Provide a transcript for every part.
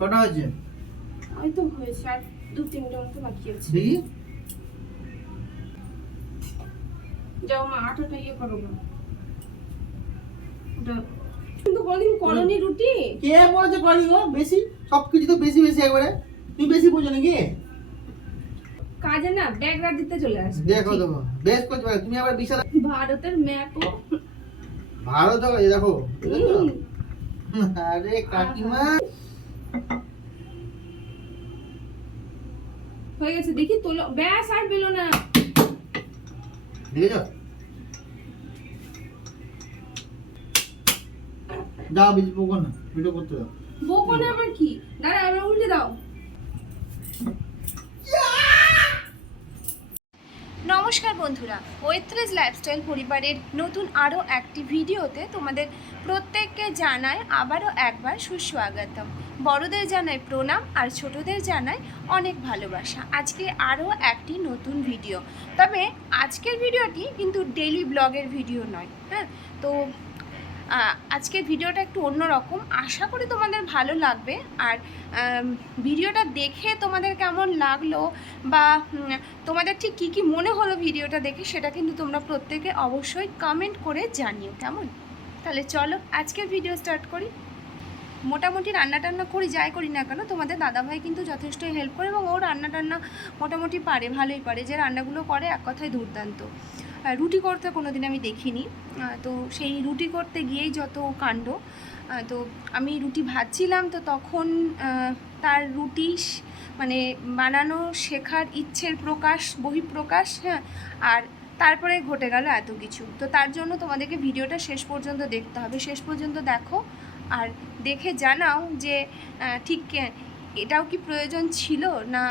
কটা হয়েছে? ওই তো হয়েছে আর দু তিনটে মতো বাকি আছে। দেখি। যাও মা আটাটা ইয়ে করো ওটা কিন্তু কোনদিন করনি রুটি? কে বলেছে করি গো? বেশি? সব কিছু তো বেশি বেশি একবারে। তুমি বেশি বোঝো নাকি? কাজে না ব্যাগ রাত দিতে চলে আসে দেখো দেবো বেশ করতে পারো। তুমি আবার বিশাল ভারতের ম্যাপও ভালো তো দেখো। আরে কাকিমা। হয়ে গেছে দেখি তোলো। ব্যাস আর পেল না। দাও বিজ বেশি না ভিডিও করতে দাও। বকো না আবার কি? দাঁড়া আমরা উল্টে দাও। নমস্কার বন্ধুরা ওয়েত্রেজ লাইফস্টাইল পরিবারের নতুন আরও একটি ভিডিওতে তোমাদের প্রত্যেককে জানায় আবারও একবার সুস্বাগতম। বড়দের জানায় প্রণাম আর ছোটদের জানায় অনেক ভালোবাসা। আজকে আরও একটি নতুন ভিডিও। তবে আজকের ভিডিওটি কিন্তু ডেলি ব্লগের ভিডিও নয় হ্যাঁ? তো আজকের ভিডিওটা একটু অন্যরকম। আশা করি তোমাদের ভালো লাগবে। আর ভিডিওটা দেখে তোমাদের কেমন লাগল বা তোমাদের ঠিক কী কী মনে হলো ভিডিওটা দেখে সেটা কিন্তু তোমরা প্রত্যেকে অবশ্যই কমেন্ট করে জানিও। কেমন? তাহলে চলো আজকের ভিডিও স্টার্ট করি। মোটামুটি রান্না টান্না করি, যাই করি না কেন, তোমাদের দাদাভাই কিন্তু যথেষ্ট হেল্প করে এবং ও রান্না টান্না মোটামুটি পারে, ভালোই পারে। যে রান্নাগুলো করে, এক কথায় দুর্দান্ত। রুটি করতে কোনো দিন আমি দেখিনি। তো সেই রুটি করতে গিয়েই যত কাণ্ড তো আমি রুটি ভাজছিলাম, তো তখন তার রুটি মানে বানানো শেখার ইচ্ছের প্রকাশ, বহিঃপ্রকাশ হ্যাঁ আর তারপরে ঘটে গেল এত কিছু। তো তার জন্য তোমাদেরকে ভিডিওটা শেষ পর্যন্ত দেখতে হবে। শেষ পর্যন্ত দেখো আর দেখে জানাও যে ঠিক এটাও কি প্রয়োজন ছিল না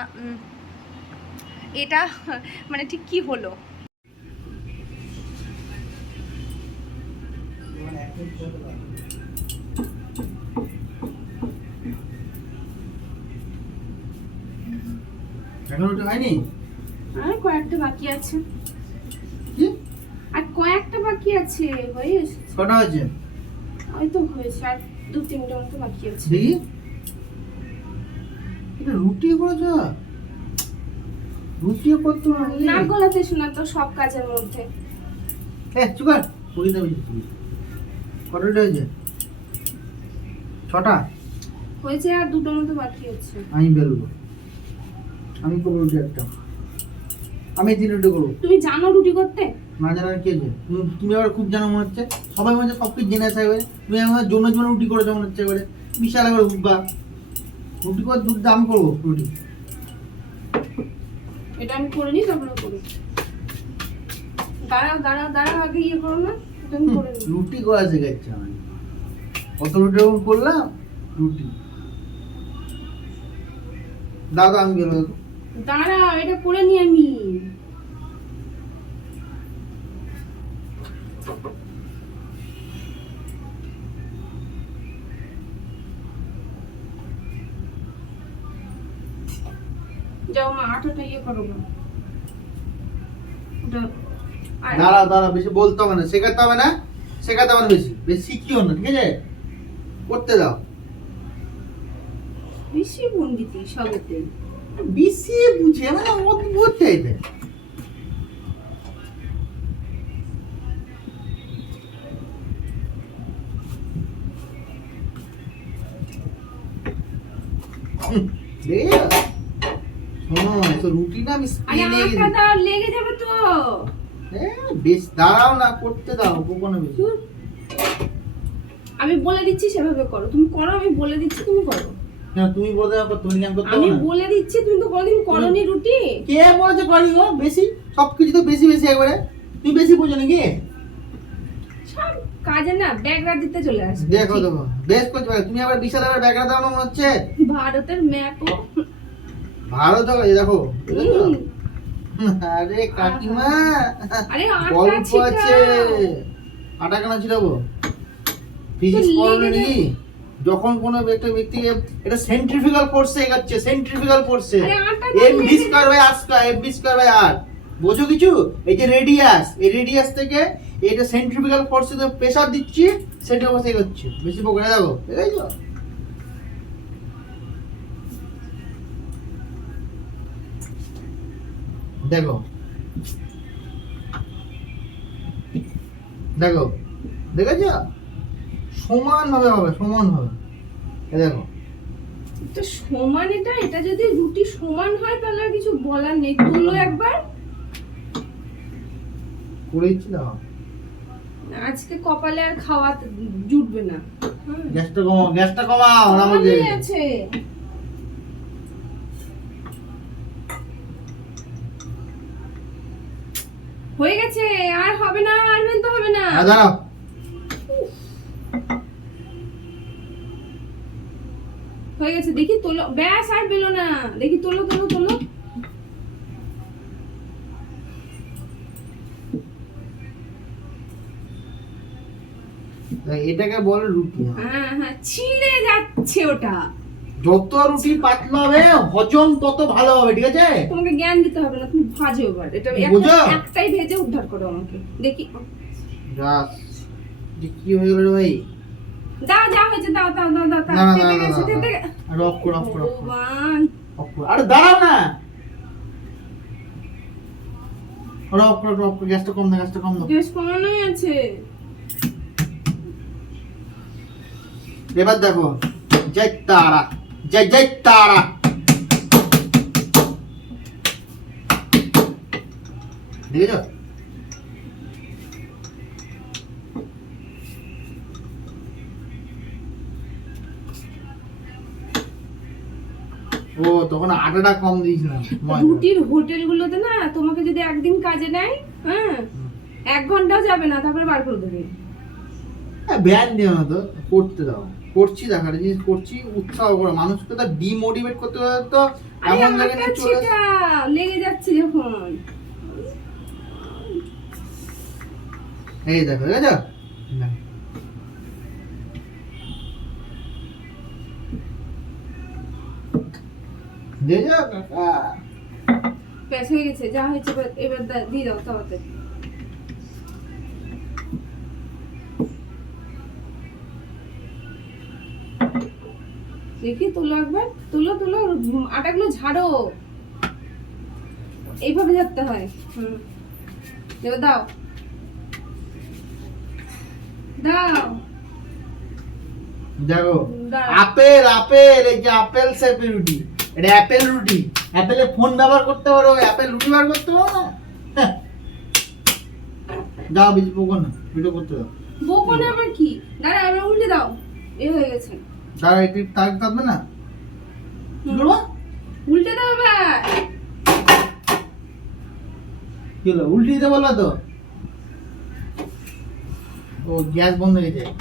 এটা মানে ঠিক কি হলো? এখন হয়নি? আর কয়েকটা বাকি আছে। আর কয়েকটা বাকি আছে হয়ে এসেছে। কটা হয়েছে? ওই তো হয়েছে আর দু তিনটে মতো বাকি আছে। দেখি। এটা রুটি করেছ? রুটিও করতে পারো গলাতে শোনা তো সব কাজের মধ্যে। এ চুপ কর। করি দেবে কটা রুটি হয়েছে ছটা? হয়েছে আর দুটো মতো বাকি আছে। আমি বেরোবো। আমি করব রুটি একটা। আমি তিন রুটি করব। তুমি জানো রুটি করতে? না জানার কি আছে তুমি আবার খুব জানো মনে হচ্ছে। সবাই মনে হচ্ছে সব কিছু জেনে এবারে তুমি আমার জন্য জন্য রুটি করেছ মনে হচ্ছে এবারে বিশাল এবারে উঠবা রুটি করে দুধ দাম করব রুটি। এটা আমি করে নিই তারপরে করি দাঁড়াও দাঁড়াও দাঁড়াও আগে ইয়ে করো না। রুটি করা শেখাচ্ছে আমি কত রুটি এরকম করলাম? রুটি। দাদা আমি বেরোবো দাঁড়াও এটা করে নিই আমি। যাও মা আটাটা ইয়ে করো না ওটা দাঁড়া দাঁড়া বেশি বলতে হবে না শেখাতে হবে না শেখাতে হবে না বেশি বেশি শিখিও না ঠিক আছে? করতে দাও। বেশি পন্ডিতি সবেতে বেশি বুঝে মানে অদ্ভুত টাইপের তো রুটিটা আমি লেগে যাবে তো। বেশ দাঁড়াও না করতে দাও কখনো বেশি। আমি বলে দিচ্ছি সেভাবে করো। তুমি করো আমি বলে দিচ্ছি তুমি করো। না তুমি বলতে পারো তুমি কেন করতে আমি? বলে দিচ্ছি তুমি তো কোনোদিন করনি রুটি। কে বলেছে করি গো? বেশি? সব কিছু তো বেশি বেশি একবারে। তুমি বেশি বোঝো নাকি? সব কাজে না ব্যাগ রাত দিতে চলে আসবে। দেখো দেবো বেশ করতে পারো তুমি আবার বিশাল আবার ব্যাগরা দাও না মনে হচ্ছে? ভারতের ম্যাপও। ভালো তো এই দেখো। আরে কাকিমা আরে গল্প আছে। আটা কেন ফিজিক্স নাকি? যখন কোনো একটা ব্যক্তিকে এটা সেন্ট্রিফিউগাল ফোর্সে এগাচ্ছে centrifugal ফোর্সে M V square by R square M V square by R বোঝো কিছু? এই যে রেডিয়াস এই রেডিয়াস থেকে এটা সেন্ট্রিফিউগাল ফোর্সে প্রেসার দিচ্ছি সেটা বসে এগোচ্ছে। বেশি পোকরে দেখো দেখো। দেখো দেখেছ? সমান ভাবে হবে সমান হবে দেখো। তো সমান এটা? এটা যদি রুটি সমান হয় তাহলে আর কিছু বলার নেই। তুলো একবার। করে দিচ্ছি আজকে কপালে আর খাওয়া জুটবে না। গ্যাসটা কমাও গ্যাসটা কমাও সমানই আছে। আর হবে না তো হবে না। হ্যাঁ দাঁড়াও। হয়ে গেছে দেখি তোলো ব্যাস আর বেলো না। দেখি তোলো তোলো তোলো। এটাকে বলে রুটি। হ্যাঁ হ্যাঁ ছিঁড়ে যাচ্ছে ওটা। যত রুটি পাতলা হবে হজম তত ভালো হবে ঠিক আছে? তোমাকে জ্ঞান দিতে হবে না তুমি ভাজো এবার। এটা একটা- একটাই ভেজে উদ্ধার করো আমাকে। দেখি। রাস। কি হয়ে গেল ভাই? দাও যা হয়েছে দাও দাও দাও দাও না, না, না, অফ করো অফ করো অফ করো, আরে দাঁড়াও না। অফ করো অফ করো গ্যাসটা কম দাও গ্যাসটা কম দাও গ্যাস কমানোই আছে। এবার দেখো জয় তারা। জয় জয় তারা দেখেছ ও তখন আটাটা কম দিয়েছিলাম। রুটির হোটেলগুলোতে না তোমাকে যদি একদিন কাজে নেয় হ্যাঁ এক ঘন্টাও যাবে না তারপরে বার করে দেবে। হ্যাঁ, ব্যান দিও না তো করতে দাও। করছি দেখা একটা জিনিস করছি উৎসাহ করো মানুষকে তো ডিমোটিভেট করতে তো। এমন জায়গায় চলে আসে। লেগে যাচ্ছে যখন। এই দেখো দেখেছ? না। দেখেছ? কাকা ব্যাস হয়ে গেছে যা হয়েছে এবার দিয়ে দাও তাওয়াতে। দেখি তুলো একবার। তুলো তুলো আটাগুলো ঝাড়ো। এইভাবে ঝাড়তে হয়। হুম। দাও। দাও। দেখো আপেল আপেল এই যে আপেল শেপের রুটি। এটা অ্যাপেল রুটি। অ্যাপেলে ফোন ব্যবহার করতে পারো অ্যাপেল রুটি ব্যবহার করতে পারো না? হ্যাঁ। পোকো না ভিডিও করতে দাও। বকনে আবার কি? দাঁড়া উল্টে দাও। এ হয়ে গেছে। দাঁড়া এটি তাক থাকবে না? কি করব উল্টে দাও এবার। কি হলো? উল্টে দিতে বলল তো? ও গ্যাস বন্ধ হয়ে যায়।